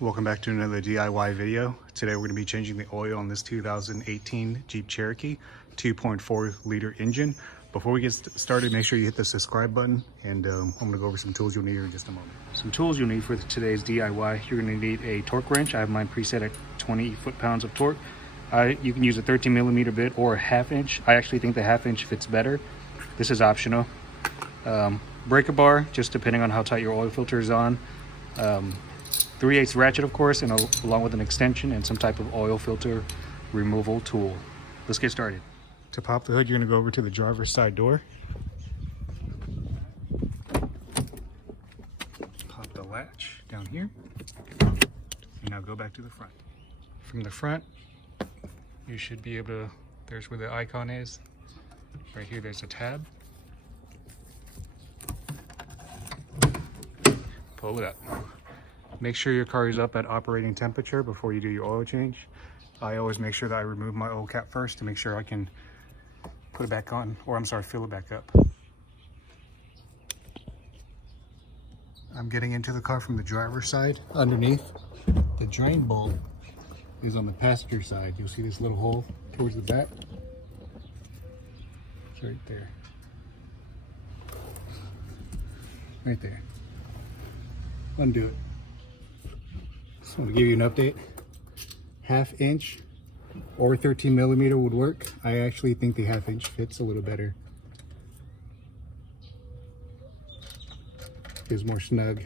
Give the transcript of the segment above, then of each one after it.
Welcome back to another DIY video. Today we're going to be changing the oil on this 2018 Jeep Cherokee 2.4 liter engine. Before we get started, make sure you hit the subscribe button, and I'm going to go over some tools you'll need here in just a moment. Some tools you'll need for today's DIY. You're going to need a torque wrench. I have mine preset at 20 foot-pounds of torque. You can use a 13 millimeter bit or a 1/2 inch. I actually think the 1/2 inch fits better. This is optional. Breaker bar, just depending on how tight your oil filter is on. 3/8 ratchet, of course, and along with an extension and some type of oil filter removal tool. Let's get started. To pop the hood, you're going to go over to the driver's side door. Pop the latch down here. And now go back to the front. From the front, you should be able to, there's where the icon is. Right here, there's a tab. Pull it up. Make sure your car is up at operating temperature before you do your oil change. I always make sure that I remove my oil cap first to make sure I can put it back on, or I'm sorry, fill it back up. I'm getting into the car from the driver's side. Underneath, the drain bolt is on the passenger side. You'll see this little hole towards the back. It's right there. Right there. Undo it. Just want to give you an update. 1/2 inch or 13 millimeter would work. I actually think the 1/2 inch fits a little better. Feels more snug.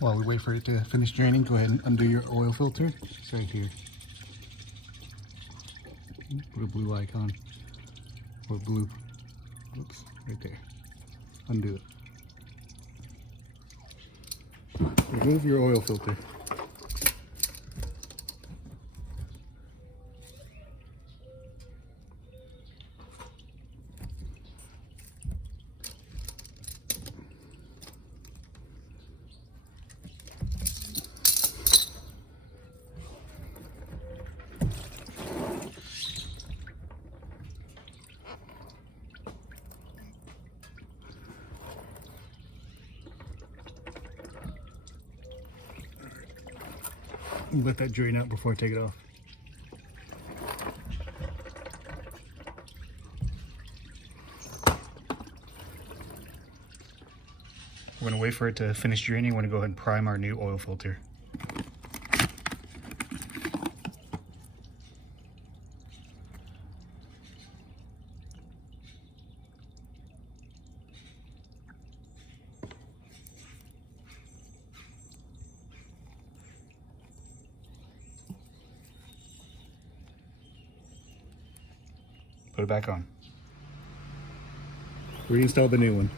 While we wait for it to finish draining, go ahead and undo your oil filter. It's right here. Put a blue icon. Or blue. Oops, right there. Undo it. Remove your oil filter. Let that drain out before I take it off. We're going to wait for it to finish draining. We're going to go ahead and prime our new oil filter. Put it back on. Reinstall the new one.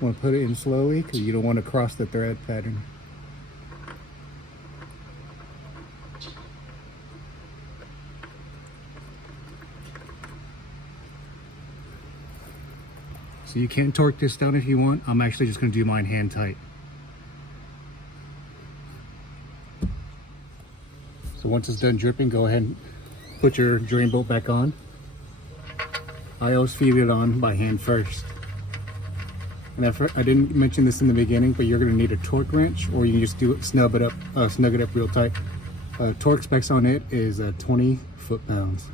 Want to put it in slowly because you don't want to cross the thread pattern. So you can torque this down if you want. I'm actually just going to do mine hand tight. So once it's done dripping, go ahead and put your drain bolt back on. I always feed it on by hand first. And I didn't mention this in the beginning, but you're going to need a torque wrench, or you can just do it, snug it up real tight. Torque specs on it is 20 foot-pounds.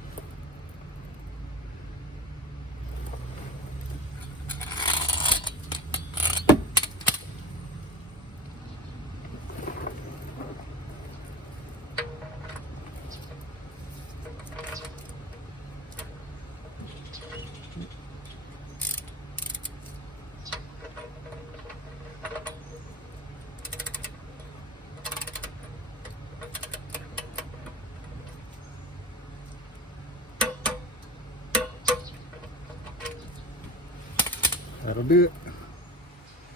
That'll do it.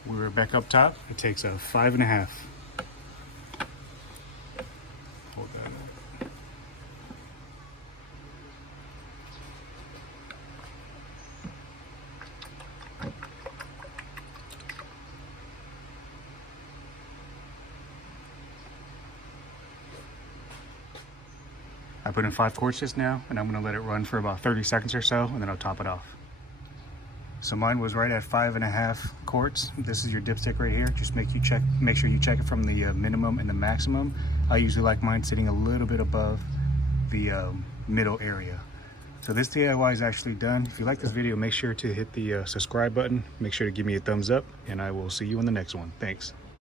We're back up top. It takes a 5.5. Hold that up. I put in 5 quarts just now, and I'm gonna let it run for about 30 seconds or so, and then I'll top it off. So mine was right at 5.5 quarts. This is your dipstick right here. Just make sure you check it from the minimum and the maximum. I usually like mine sitting a little bit above the middle area. So this DIY is actually done. If you like this video, make sure to hit the subscribe button. Make sure to give me a thumbs up, and I will see you in the next one. Thanks.